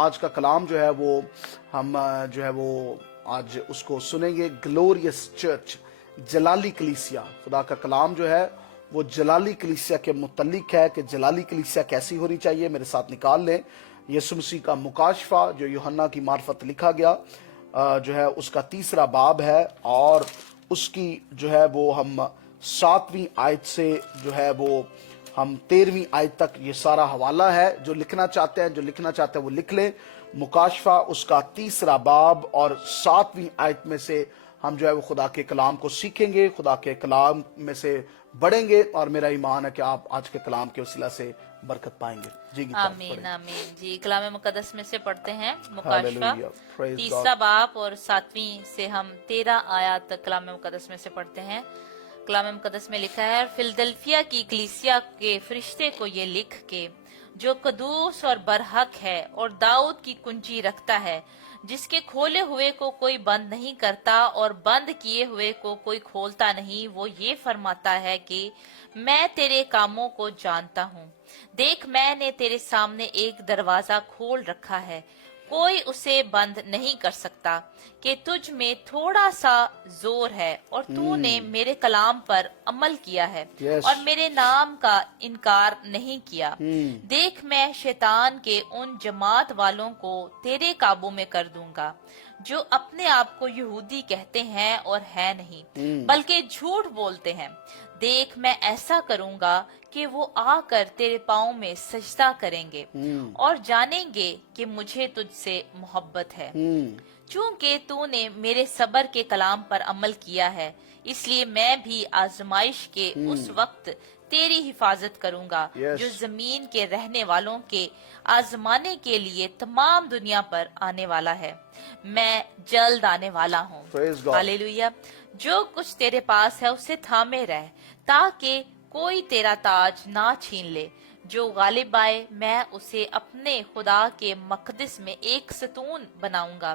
آج کا کلام جو ہے وہ ہم جو ہے وہ آج اس کو سنیں گے. گلوریس چرچ، جلالی کلیسیا. خدا کا کلام جو ہے وہ جلالی کلیسیا کے متعلق ہے کہ جلالی کلیسیا کیسی ہونی چاہیے. میرے ساتھ نکال لیں یسوع مسیح کا مکاشفہ جو یوحنا کی معرفت لکھا گیا جو ہے اس کا 3 باب ہے، اور اس کی جو ہے وہ ہم 7ویں آیت سے جو ہے وہ ہم 13ویں آیت تک یہ سارا حوالہ ہے. جو لکھنا چاہتے ہیں وہ لکھ لیں. مکاشفہ اس کا 3 باب اور 7ویں آیت میں سے ہم جو ہے وہ خدا کے کلام کو سیکھیں گے، خدا کے کلام میں سے بڑھیں گے، اور میرا ایمان ہے کہ آپ آج کے کلام کے وسیلہ سے برکت پائیں گے. جی آمین آمین. جی کلام مقدس میں سے پڑھتے ہیں مکاشفہ Hallelujah. Praise 3 باب اور 7ویں سے ہم 13 آیات تک کلام مقدس میں سے پڑھتے ہیں. کلام مقدس میں لکھا ہے، فلدلفیا کی کلیسیا کے فرشتے کو یہ لکھ کے جو قدوس اور برحق ہے اور داؤد کی کنجی رکھتا ہے، جس کے کھولے ہوئے کو کوئی بند نہیں کرتا اور بند کیے ہوئے کو کوئی کھولتا نہیں، وہ یہ فرماتا ہے کہ میں تیرے کاموں کو جانتا ہوں. دیکھ میں نے تیرے سامنے ایک دروازہ کھول رکھا ہے، کوئی اسے بند نہیں کر سکتا، کہ تجھ میں تھوڑا سا زور ہے اور تو نے میرے کلام پر عمل کیا ہے Yes. اور میرے نام کا انکار نہیں کیا. دیکھ میں شیطان کے ان جماعت والوں کو تیرے قابو میں کر دوں گا جو اپنے آپ کو یہودی کہتے ہیں اور ہے نہیں بلکہ جھوٹ بولتے ہیں. دیکھ میں ایسا کروں گا کہ وہ آ کر تیرے پاؤں میں سجدہ کریں گے اور جانیں گے کہ مجھے تجھ سے محبت ہے. چونکہ تو نے میرے صبر کے کلام پر عمل کیا ہے، اس لیے میں بھی آزمائش کے اس وقت تیری حفاظت کروں گا Yes. جو زمین کے رہنے والوں کے آزمانے کے لیے تمام دنیا پر آنے والا ہے. میں جلد آنے والا ہوں. Praise God. ہاللیلویا. جو کچھ تیرے پاس ہے اسے تھامے رہ، تاکہ کوئی تیرا تاج نہ چھین لے. جو غالب آئے میں اسے اپنے خدا کے مقدس میں ایک ستون بناؤں گا،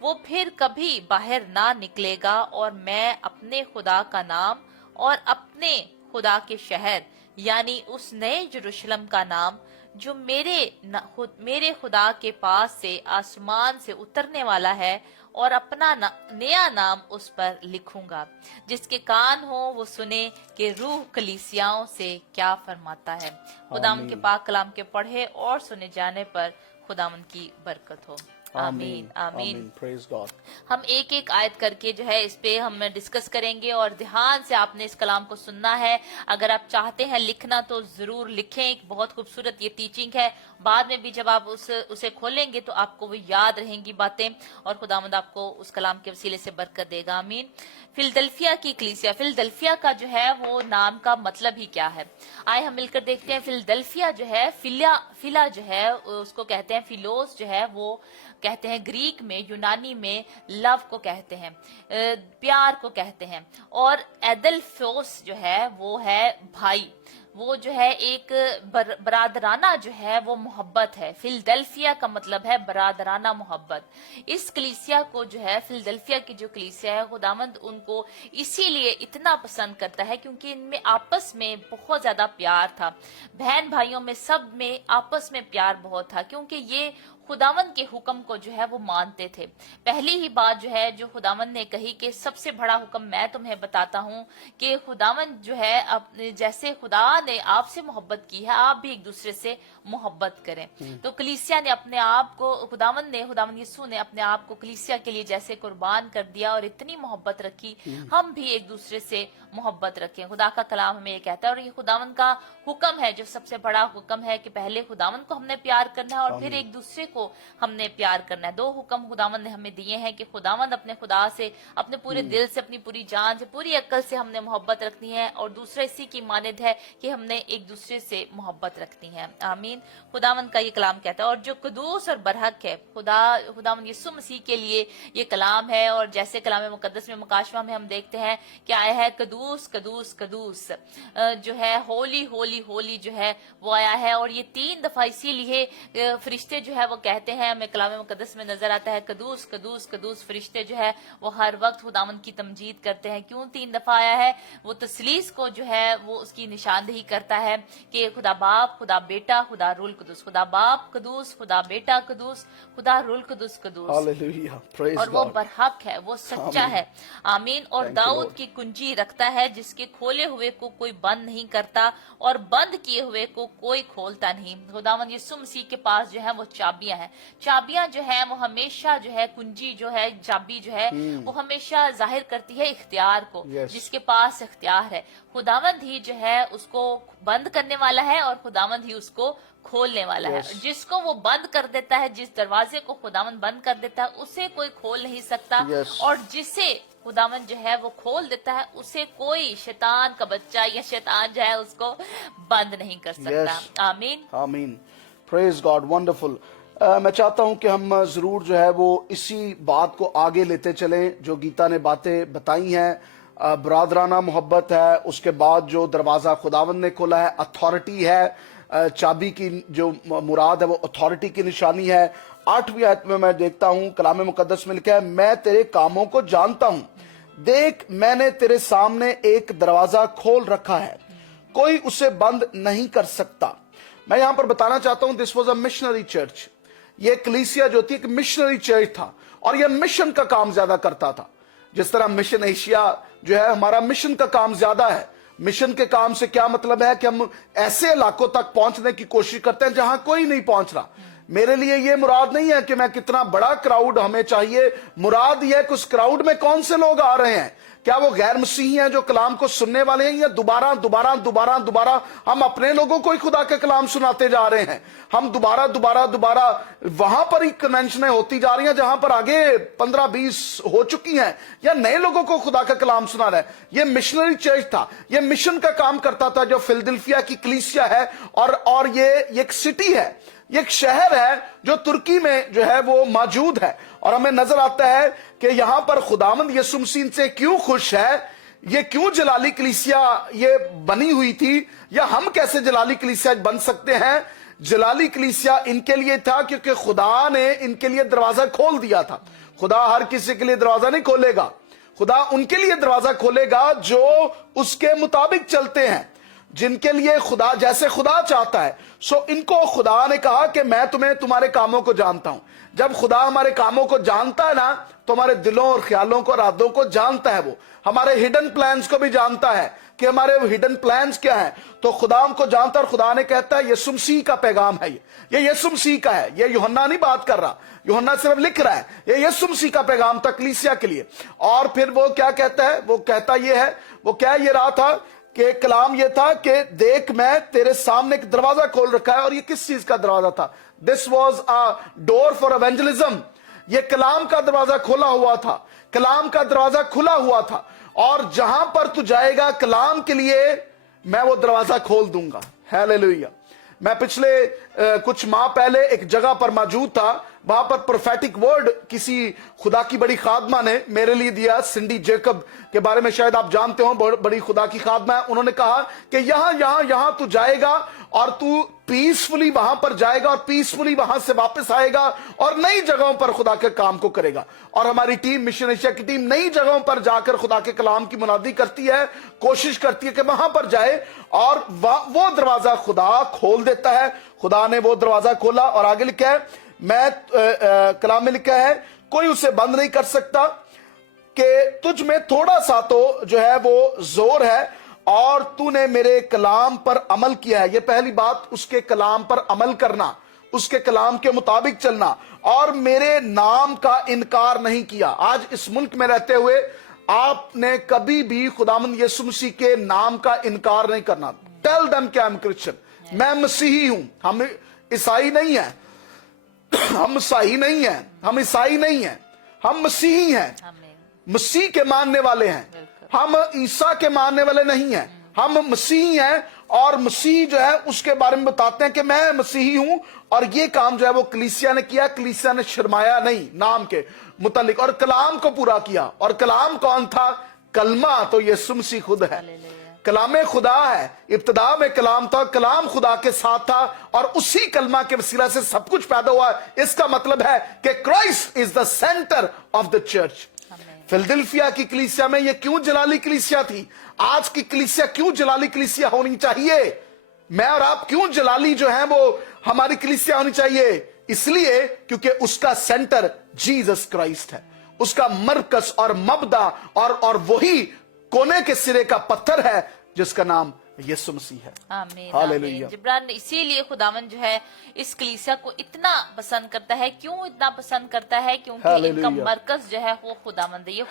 وہ پھر کبھی باہر نہ نکلے گا، اور میں اپنے خدا کا نام اور اپنے خدا کے شہر یعنی اس نئے یروشلم کا نام جو میرے خدا کے پاس سے آسمان سے اترنے والا ہے، اور اپنا نیا نام اس پر لکھوں گا. جس کے کان ہو وہ سنے کہ روح کلیسیاؤں سے کیا فرماتا ہے. خداوند کے پاک کلام کے پڑھے اور سنے جانے پر خداوند کی برکت ہو. آمین آمین. Praise God. ہم ایک ایک آیت کر کے جو ہے اس پہ ہم ڈسکس کریں گے، اور دھیان سے آپ نے اس کلام کو سننا ہے. اگر آپ چاہتے ہیں لکھنا تو ضرور لکھیں. ایک بہت خوبصورت یہ ٹیچنگ ہے، بعد میں بھی جب آپ اسے کھولیں گے تو آپ کو وہ یاد رہیں گی باتیں، اور خداوند آپ کو اس کلام کے وسیلے سے برکت دے گا. آمین. فلدلفیا کی کلیسیا، فلدلفیا کا جو ہے وہ نام کا مطلب ہی کیا ہے؟ آئے ہم مل کر دیکھتے ہیں. فلدلفیا جو ہے، فلا جو ہے اس کو کہتے ہیں، فیلوس جو ہے وہ کہتے ہیں گریک میں، یونانی میں لو کو کہتے ہیں، پیار کو کہتے ہیں. اور ایدلفوس جو ہے وہ ہے بھائی، وہ جو ہے ایک برادرانہ جو ہے وہ محبت ہے. فلدلفیا کا مطلب ہے برادرانہ محبت. اس کلیسیا کو جو ہے، فلدلفیا کی جو کلیسیا ہے، خداوند ان کو اسی لیے اتنا پسند کرتا ہے کیونکہ ان میں آپس میں بہت زیادہ پیار تھا. بہن بھائیوں میں سب میں آپس میں پیار بہت تھا، کیونکہ یہ خداوند کے حکم کو جو ہے وہ مانتے تھے. پہلی ہی بات جو ہے جو خداوند نے کہی کہ سب سے بڑا حکم میں تمہیں بتاتا ہوں کہ خداوند جو ہے جیسے خدا نے آپ سے محبت کی ہے آپ بھی ایک دوسرے سے محبت کریں. تو کلیسیا نے اپنے آپ کو، خداوند یسوع نے اپنے آپ کو کلیسیا کے لیے جیسے قربان کر دیا اور اتنی محبت رکھی، ہم بھی ایک دوسرے سے محبت رکھیں. خدا کا کلام ہمیں یہ کہتا ہے، اور یہ خداوند کا حکم ہے جو سب سے بڑا حکم ہے کہ پہلے خداوند کو ہم نے پیار کرنا ہے اور پھر ایک دوسرے کو ہم نے پیار کرنا ہے. 2 حکم خداوند نے ہمیں دیے ہیں کہ خداوند اپنے خدا سے اپنے پورے دل سے، اپنی پوری جان سے، پوری عقل سے ہم نے محبت رکھنی ہے، اور دوسرا اسی کی مانند ہے کہ ہم نے ایک دوسرے سے محبت رکھنی ہے. آمین. خداوند کا یہ کلام کہتا ہے، اور جو قدوس اور برحق ہے، خداوند یسوع مسیح کے لیے یہ کلام ہے. اور جیسے کلام مقدس میں مکاشفہ میں ہم دیکھتے ہیں کہ آیا ہے قدوس قدوس قدوس جو ہے، ہولی ہولی ہولی جو ہے وہ آیا ہے. اور یہ 3 دفعہ اسی لیے فرشتے جو ہے وہ کہتے ہیں، ہمیں کلام مقدس میں نظر آتا ہے قدوس قدوس قدوس. فرشتے جو ہے وہ ہر وقت خداوند کی تمجید کرتے ہیں. کیوں 3 دفعہ آیا ہے؟ وہ تثلیث کو جو ہے وہ اس کی نشاندہی کرتا ہے کہ خدا باپ، خدا بیٹا، خدا खुदा रूल कुदूस, खुदा बाप कुदूस, खुदा बेटा कुदूस, खुदा rule Quddus Quddus. Hallelujah. Praise और वो God. बरहक है, वो सच्चा आमीन। है। आमीन। और Thank you, दाऊद Lord. की कुंजी रखता है, जिसके खोले हुए को कोई बंद नहीं करता और बंद किए हुए को कोई खोलता नहीं। खुदावंद यीशु मसीह के पास जो है वो चाबियां हैं। चाबियां जो है वो हमेशा जो है, कुंजी जो है, चाबी जो है वो हमेशा जाहिर करती है इख्तियार को। Yes. जिसके पास इख्तियार है, खुदावंद ही जो है उसको बंद करने वाला है और खुदावंद ही उसको खोलने वाला Yes. है। जिसको वो बंद कर देता है, जिस दरवाजे को खुदावंद बंद कर देता है, उसे कोई खोल नहीं सकता। Yes. और जिसे खुदावंद जो है वो खोल देता है, उसे कोई शैतान का बच्चा या शैतान जो है उसको बंद नहीं कर सकता। Yes. आमीन। आमीन। Praise God, wonderful. मैं चाहता हूं कि हम जरूर जो है वो इसी बात को आगे लेते चलें जो गीता ने बातें बताई हैं। बरादराना मोहब्बत है, उसके बाद जो दरवाजा खुदावंद ने खोला है, अथॉरिटी है। चाबी की जो मुराद है वो अथॉरिटी की निशानी है। 8वीं आयत में मैं देखता हूं कलाम मुकद्दस में लिखा है, मैं तेरे कामों को जानता हूं, देख मैंने तेरे सामने एक दरवाजा खोल रखा है, कोई उसे बंद नहीं कर सकता। मैं यहां पर बताना चाहता हूं, this was a missionary church. ये कलीसिया जो थी एक मिशनरी चर्च था और ये मिशन का काम ज्यादा करता था। जिस तरह मिशन एशिया जो है, हमारा मिशन का काम ज्यादा है। मिशन के काम से क्या मतलब है कि हम ऐसे इलाकों तक पहुंचने की कोशिश करते हैं जहां कोई नहीं पहुंच रहा। मेरे लिए ये मुराद नहीं है कि मैं कितना बड़ा क्राउड हमें चाहिए, मुराद यह है कि उस क्राउड में कौन से लोग आ रहे हैं। क्या वो गैर मसीही हैं जो कलाम को सुनने वाले हैं, या दोबारा दोबारा दोबारा दोबारा हम अपने लोगों को ही खुदा का कलाम सुनाते जा रहे हैं। हम दोबारा दोबारा दोबारा वहां पर ही कन्वेंशनें होती जा रही हैं जहां पर आगे 15-20 हो चुकी हैं, या नए लोगों को खुदा का कलाम सुना रहा है। ये मिशनरी चर्च था, ये मिशन का काम करता था जो फिलदिल्फिया की कलीसिया है। और ये एक सिटी है, ये एक शहर है जो तुर्की में जो है वो मौजूद है। और हमें नजर आता है कि यहां पर खुदावंद यीशु मसीह से क्यों खुश है, ये क्यों जलाली कलीसिया ये बनी हुई थी, या हम कैसे जलाली कलीसिया बन सकते हैं। जलाली कलीसिया इनके लिए था क्योंकि खुदा ने इनके लिए दरवाजा खोल दिया था। खुदा हर किसी के लिए दरवाजा नहीं खोलेगा, खुदा उनके लिए दरवाजा खोलेगा जो उसके मुताबिक चलते हैं, जिनके लिए खुदा जैसे खुदा चाहता है। सो इनको खुदा ने कहा कि मैं तुम्हें तुम्हारे कामों को जानता हूं। जब खुदा हमारे कामों को जानता है ना, तो हमारे दिलों और ख्यालों को, इरादों को जानता है। वो हमारे हिडन प्लान्स को भी जानता है कि हमारे हिडन प्लान्स क्या हैं। तो खुदा हमको जानता है और खुदा ने कहता है यीशु मसीह का पैगाम है, ये यीशु मसीह का है। ये यूहन्ना नहीं बात कर रहा, यूहन्ना सिर्फ लिख रहा है, ये यीशु मसीह का पैगाम था कलीसिया के लिए। और फिर वो क्या कहता है, वो कहता ये है, वो क्या ये रहा था कि कलाम ये था कि देख मैं तेरे सामने एक दरवाजा खोल रखा है। और ये किस चीज का दरवाजा था? This was a door for evangelism. ये कलाम का दरवाजा खोला हुआ था, कलाम का दरवाजा खुला हुआ था। और जहां पर तू जाएगा कलाम के लिए, मैं वो दरवाजा खोल दूंगा। हालेलुया। मैं पिछले कुछ माह पहले एक जगह पर मौजूद था, वहां पर प्रोफेटिक वर्ड किसी खुदा की बड़ी खादमा ने मेरे लिए दिया। सिंडी जेकब के बारे में शायद आप जानते हो, बड़ी खुदा की खादमा है। उन्होंने कहा कि यहां तू जाएगा और तू पीसफुली वहां पर जाएगा और पीसफुली वहां से वापस आएगा और नई जगहों पर खुदा के काम को करेगा। और हमारी टीम, मिशन एशिया की टीम, नई जगहों पर जाकर खुदा के कलाम की मुनादी करती है, कोशिश करती है कि वहां पर जाए और वो दरवाजा खुदा खोल देता है। खुदा ने वो दरवाजा खोला और आगे लिखा है, मैं कलाम में लिखा है कोई उसे बंद नहीं कर सकता, कि तुझ में थोड़ा सा तो जो है वो जोर है और तूने मेरे कलाम पर अमल किया है। ये पहली बात, उसके कलाम पर अमल करना, उसके कलाम के मुताबिक चलना, और मेरे नाम का इनकार नहीं किया। आज इस मुल्क में रहते हुए आपने कभी भी खुदावंद यीशु मसीह के नाम का इनकार नहीं करना। टेल देम कि आई एम क्रिश्चियन, मैं मसीही हूं। हम ईसाई नहीं है, हम ईसाई नहीं है, हम ईसाई नहीं है, हम मसीही हैं, मसीह के मानने वाले हैं। हम ईसा के मानने वाले नहीं हैं, हम मसीही हैं। और मसीह जो है उसके बारे में बताते हैं कि मैं मसीही हूं। और ये काम जो है वो कलीसिया ने किया, कलीसिया ने शर्माया नहीं नाम के मुतालिक, और कलाम को पूरा किया। और कलाम कौन था? कलमा तो यीशु मसीह खुद है, कलाम खुदा है। इब्तिदा में कलाम था, कलाम खुदा के साथ था, और उसी कलमा के वसीला से सब कुछ पैदा हुआ। इसका मतलब है कि Christ is the centre of the church. Philadelphia की कलीसिया में ये क्यों जलाली कलीसिया थी? आज की कलीसिया क्यों जलाली कलीसिया होनी चाहिए? मैं और आप क्यों जलाली जो है वो हमारी कलीसिया होनी चाहिए? इसलिए क्योंकि उसका सेंटर जीसस क्राइस्ट है, उसका मरकज और मबदा और वही कोने के सिरे का पत्थर है जिसका नाम यीशु मसीह है। आमीन, हालेलुया। आमीन। जिब्रान, इसीलिए खुदावन जो है इस कलीसिया को इतना पसंद करता है। क्यों इतना पसंद करता है? क्योंकि इनका मरकज जो है वो खुदावंद है। ये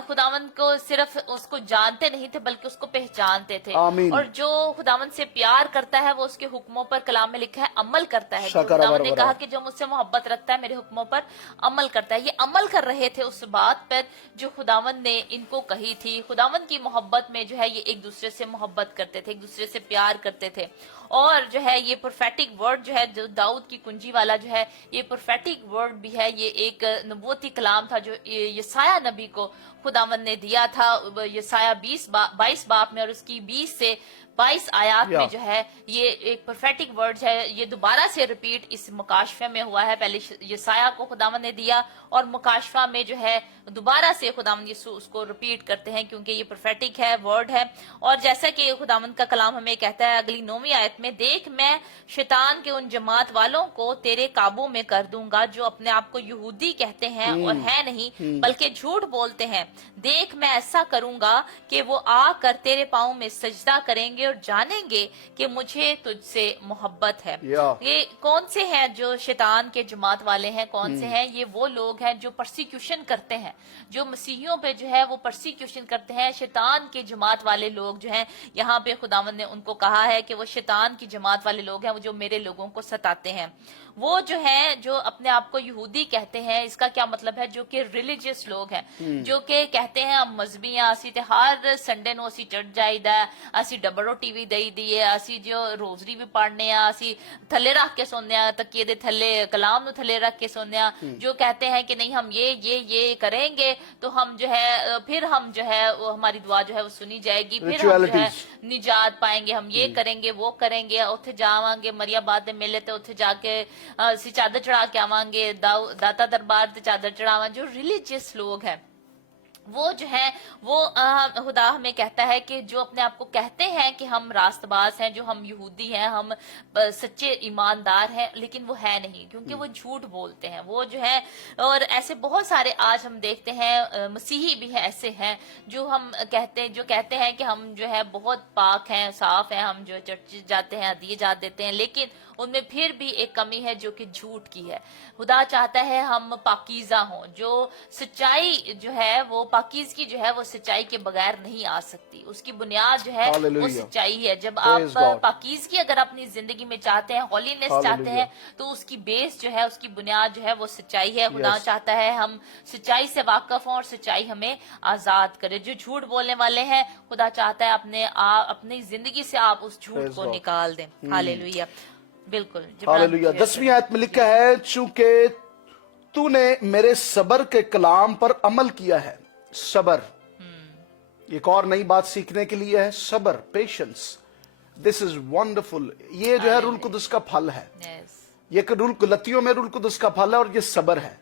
खुदावन को सिर्फ उसको जानते नहीं थे बल्कि उसको पहचानते थे। और जो खुदावन से प्यार करता है वो उसके हुक्मों पर, कलाम में लिखा है, अमल करता है। खुदावन ने कहा कि जो मुझसे मोहब्बत रखता है मेरे हुक्मों पर अमल करता है। ये अमल कर रहे थे उस बात पर जो खुदावन ने इनको कही थी। खुदावन की मोहब्बत में जो है ये एक दूसरे से मोहब्बत करते थे, एक दूसरे से प्यार करते थे। और जो है ये प्रोफेटिक वर्ड जो है, जो दाऊद की कुंजी वाला जो है, ये प्रोफेटिक वर्ड भी है। ये एक नबूवती कलाम था जो यसाया नबी को खुदावन ने दिया था। यसाया 22 बाप में और उसकी 20 से 22 आयात में जो है ये एक प्रोफेटिक वर्ड है। ये दोबारा से रिपीट इस मुकाशफे में हुआ है। पहले यसाया को खुदावन ने दिया और मुकाशफा में जो है दोबारा से खुदावन यीशु उसको रिपीट करते हैं क्योंकि ये प्रोफेटिक है, वर्ड है। और जैसा कि खुदावन का कलाम हमें कहता है अगली 9वीं आयत में, देख मैं शैतान के उन जमात वालों को तेरे काबू में कर दूंगा जो अपने आप को यहूदी कहते हैं और है नहीं बल्कि झूठ बोलते हैं। देख मैं ऐसा करूंगा कि वो आकर तेरे पांव में सजदा करेंगे और जानेंगे कि मुझे तुझसे मोहब्बत है। ये कौन से हैं जो शैतान के जमात वाले हैं? कौन से हैं? ये वो लोग हैं जो परसिक्यूशन करते हैं, जो मसीहियों पे जो है वो परसिक्यूशन करते हैं। शैतान के जमात वाले लोग जो हैं, यहाँ पे खुदावंद ने उनको कहा है कि वो शैतान की जमात वाले लोग हैं, वो जो मेरे लोगों को सताते हैं। वो जो है जो अपने आप को यहूदी कहते हैं। इसका क्या मतलब है? जो कि रिलीजियस लोग हैं, जो कि कहते हैं हम मजहबी हैं, असी ते हर संडे नो असी चढ़ जाइदा, असी डबल रोटी भी दई दी है, असी जो रोजरी भी पढ़ने आ, असी थले रख के सोने आ, तकिए दे थले कलाम नु थले रख के सोने आ। जो कहते हैं कि नहीं हम ये करेंगे तो हम जो है फिर हम जो है हमारी दुआ जो है वो सुनी जाएगी, फिर हम जो है निजात पाएंगे, हम ये करेंगे वो करेंगे, उथे जावांगे मरियाबाद दे मेले ते उथे जाके ਅਸੀਂ ਚਾਦਰ ਚੜਾ ਕੇ ਆਵਾਂਗੇ, ਦਾਤਾ ਦਰਬਾਰ ਤੇ ਚਾਦਰ ਚੜਾਵਾਂ। जो रिलीजियस लोग हैं वो जो है वो खुदा हमें कहता है कि जो अपने आप को कहते हैं कि हम रास्तबाज हैं, जो हम यहूदी हैं, हम सच्चे ईमानदार हैं, लेकिन वो है नहीं क्योंकि वो झूठ बोलते हैं। वो जो है और ऐसे बहुत सारे आज हम देखते हैं मसीही भी है ऐसे हैं जो हम कहते हैं कि हम जो है बहुत पाक हैं, साफ हैं, हम जो चर्च जाते हैं, दिए जा देते हैं, लेकिन उनमें फिर भी एक कमी है जो कि झूठ की है। खुदा चाहता है हम पाकीज़ा हों। जो सच्चाई जो है वो पाकीज़गी जो है वो सच्चाई के बगैर नहीं आ सकती। उसकी बुनियाद जो है वो सच्चाई है। जब आप पाकीज़गी अगर अपनी जिंदगी में चाहते हैं, हॉलीनेस चाहते हैं, तो उसकी बेस जो है, उसकी बुनियाद जो है वो सच्चाई है। खुदा चाहता है हम सच्चाई से वाकिफ हों और सच्चाई हमें आजाद करे। जो झूठ बोलने वाले हैं, खुदा चाहता है अपनी जिंदगी से आप उस झूठ को निकाल दें। हालेलुया। बिल्कुल। हालेलुया। 10वीं आयत में लिखा है, चूंकि तूने मेरे सबर के कलाम पर अमल किया है। सबर एक और नई बात सीखने के लिए है। सबर, पेशेंस, दिस इज वंडरफुल। ये जो है रूल कुदस का फल है। ये लत्तियों में रूल कुदस का फल है और ये सबर है।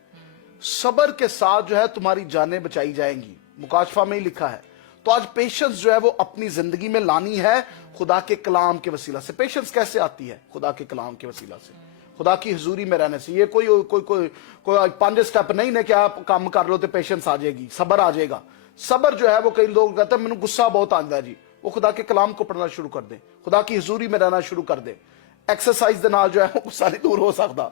सबर के साथ जो है तुम्हारी जानें बचाई जाएंगी, मुकाशफा में ही लिखा है। तो आज पेशेंस जो है वो अपनी जिंदगी में लानी है खुदा के कलाम के वसीला से। पेशेंस कैसे आती है? खुदा के कलाम के वसीला से, खुदा की हुजूरी में रहने से। ये कोई 5 स्टेप नहीं है कि आप काम कर लो तो पेशेंस आ जाएगी, सबर आ जाएगा। सबर जो है वो कई लोग कहते हैं मैंने गुस्सा बहुत आता है जी, वो खुदा के कलाम को पढ़ना शुरू कर दे, खुदा की हुजूरी में रहना शुरू कर दे। एक्सरसाइज दे नाल जो है वो गुस्सा नहीं दूर हो सकता।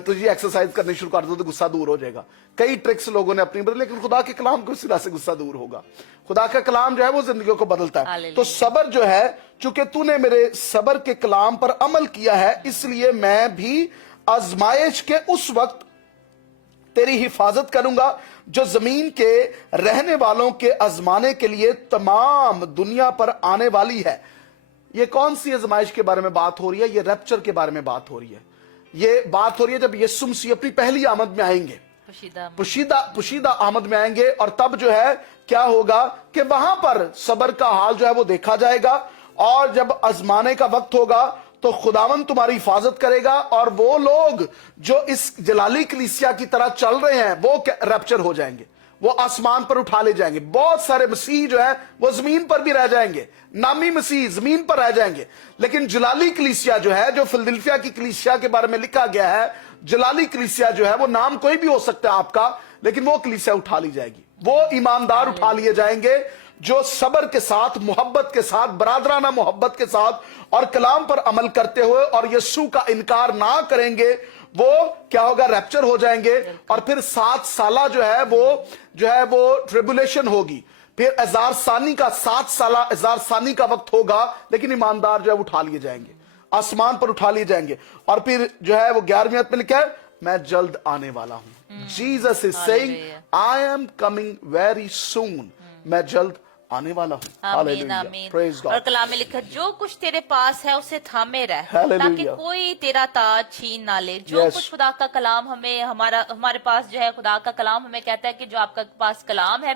तुझी एक्सरसाइज करनी शुरू कर दो तो गुस्सा दूर हो जाएगा। कई ट्रिक्स लोगों ने अपनी बदली, लेकिन खुदा के कलाम के वसीला से गुस्सा दूर होगा। खुदा का कलाम जो है वो जिंदगियों को बदलता है। तो सबर जो है, चूंकि तूने मेरे सबर के कलाम पर अमल किया है, इसलिए मैं भी आजमाइश के उस वक्त तेरी हिफाजत करूंगा जो जमीन के रहने वालों के आजमाने के लिए तमाम दुनिया पर आने वाली है। ये कौन सी आजमाइश के बारे में बात हो रही है? ये रैप्चर के बारे में बात हो रही है। ये बात हो रही है जब यीशु मसीह अपनी पहली आमद में आएंगे, पुशीदा आमद में आएंगे। और तब जो है क्या होगा कि वहां पर सबर का हाल जो है वो देखा जाएगा। और जब आजमाने का वक्त होगा तो खुदावन तुम्हारी हिफाजत करेगा और वो लोग जो इस जलाली कलीसिया की तरह चल रहे हैं वो रैप्चर हो जाएंगे। वो आसमान पर उठा ले जाएंगे। बहुत सारे मसीह जो है वो जमीन पर भी रह जाएंगे, नामी मसीह जमीन पर रह जाएंगे, लेकिन जलाली कलीसिया जो है, जो फिलदिल्फिया की कलीसिया के बारे में लिखा गया है, जलाली कलीसिया जो है, वो नाम कोई भी हो सकता है आपका, लेकिन वो कलीसिया उठा ली जाएगी। वो ईमानदार उठा लिए जाएंगे जो सब्र के साथ, मोहब्बत के साथ, बरादराना मोहब्बत के साथ और कलाम पर अमल करते हुए और यीशु का इनकार ना करेंगे, वो क्या होगा, रैप्चर हो जाएंगे। और फिर 7 साला जो है वो ट्रिबुलेशन होगी, फिर हजार सानी का 7 साला हजार सानी का वक्त होगा, लेकिन ईमानदार जो है उठा लिए जाएंगे, आसमान पर उठा लिए जाएंगे। और फिर जो है वो 11वीं आयत में लिखा है, मैं जल्द आने वाला हूं। Jesus is saying I am coming very soon, मैं जल्द आने वाला हूं। आमीन, आमीन। Praise God. और कलाम में लिखा, जो कुछ तेरे पास है उसे थामे रह, Hallelujah. ताकि कोई तेरा ताज छीन ना ले। जो Yes. कुछ खुदा का कलाम हमें, हमारे पास जो है, खुदा का कलाम हमें कहता है कि जो आपका पास कलाम है,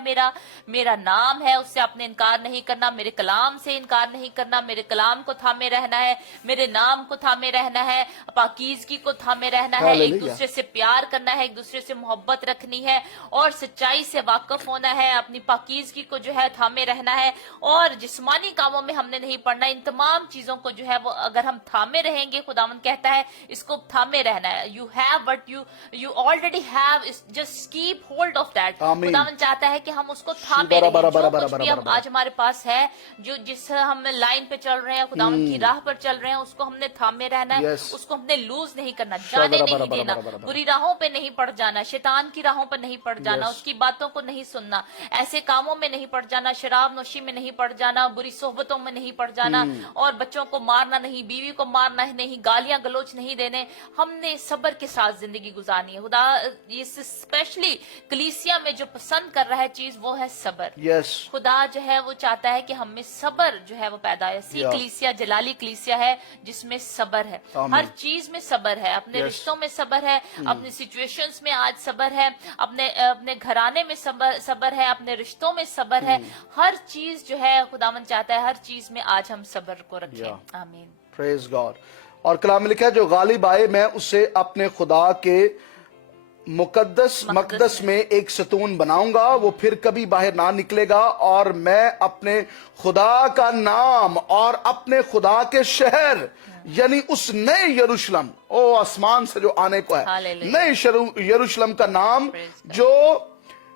मेरा नाम है, उससे आपने इनकार नहीं करना, मेरे कलाम से इनकार नहीं करना, मेरे कलाम को थामे रहना है, मेरे नाम को थामे रहना है, पाकीज़गी को थामे रहना है, एक Hallelujah. दूसरे से प्यार करना है, एक दूसरे से मोहब्बत रखनी है और सच्चाई से वाकिफ होना है, अपनी पाकीज़गी को जो है थामे रहना है और जिस्मानी कामों में हमने नहीं पड़ना। इन तमाम चीजों को जो है वो अगर हम थामे रहेंगे, खुदावंद कहता है इसको थामे रहना है। You have what you already have, just keep hold of that. खुदावंद चाहता है कि हम उसको थामे रहें। जो कुछ भी हम आज हमारे पास है, जो जिस हम लाइन पे चल रहे हैं, खुदावंद की राह पर चल रहे हैं, उसको हमने थामे रहना है, उसको हमने लूज नहीं करना, जाने नहीं देना, बुरी राहों पे नहीं पड़ जाना, शैतान की राहों पर नहीं पड़ जाना, उसकी बातों को नहीं सुनना, ऐसे कामों में नहीं पड़ जाना, शराब नोशी में नहीं पड़ जाना, बुरी सोहबतों में नहीं पड़ जाना और बच्चों को मारना नहीं, बीवी को मारना नहीं, गालियां गलोच नहीं देने। हमने सब्र के साथ जिंदगी गुजारनी है। खुदा इस स्पेशली कलीसिया में जो पसंद कर रहा है चीज, वो है सब्र। खुदा जो है वो चाहता है कि हम में सब्र जो है वो पैदा है। सी कलीसिया जलाली कलीसिया है जिसमें सब्र है, हर चीज में सब्र है, अपने रिश्तों में सब्र है, अपनी सिचुएशंस में आज सब्र है, अपने घराने में सब्र है, अपने रिश्तों में सब्र है। हर चीज जो है खुदावंद चाहता है, हर चीज में आज हम सब्र को रखें। आमीन। Praise God. और कलाम में लिखा है, जो गालिब आए मैं उसे अपने खुदा के मुकद्दस मकदस में एक सतून बनाऊंगा, वो फिर कभी बाहर ना निकलेगा, और मैं अपने खुदा का नाम और अपने खुदा के शहर यानी उस नए यरूशलेम, ओ आसमान से जो आने को है, नए यरूशलेम का नाम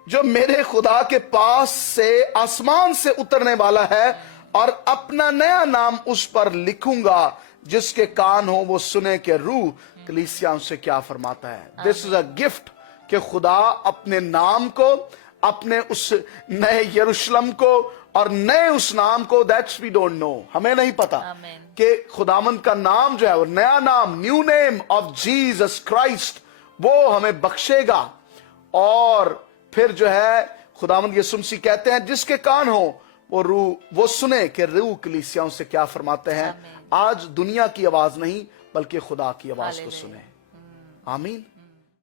जो मेरे खुदा के पास से आसमान से उतरने वाला है, और अपना नया नाम उस पर लिखूंगा, जिसके कान हो वो सुने के रूह कलीसियाओं से क्या फरमाता है। दिस इज अ गिफ्ट कि खुदा अपने नाम को, अपने उस नए यरूशलेम को और नए उस नाम को, दैट्स वी डोंट नो, हमें नहीं पता कि खुदावंद का नाम जो है वो नया नाम, new name of Jesus Christ, वो हमें बख्शेगा। और फिर जो है खुदावंद यीशु मसीह कहते हैं, जिसके कान हो वो रूह वो सुने कि रूह कलीसियाओं से क्या फरमाते हैं। आज दुनिया की आवाज नहीं बल्कि खुदा की आवाज को सुने। आमीन।